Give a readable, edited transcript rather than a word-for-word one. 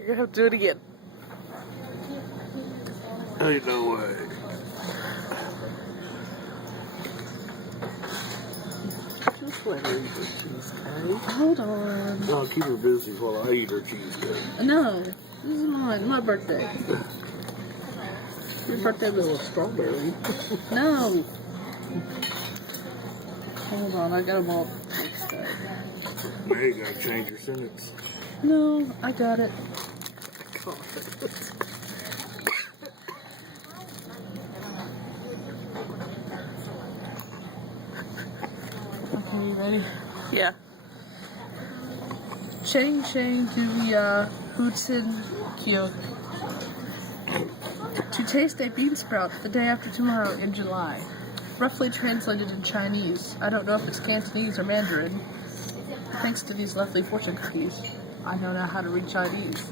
You're gonna have to do it again. Ain't no way. Just let her eat her cheesecake. Hold on. I'll keep her busy while I eat her cheesecake. No, this is mine. My birthday. Your birthday was a strawberry. No. Hold on, I got them all. Now you gotta change your sentence. No, I got it. Okay, you ready? Yeah. Chang Chang Julia Hudson Kyok. To taste a bean sprout the day after tomorrow in July. Roughly translated in Chinese. I don't know if it's Cantonese or Mandarin. Thanks to these lovely fortune cookies, I know now how to read Chinese.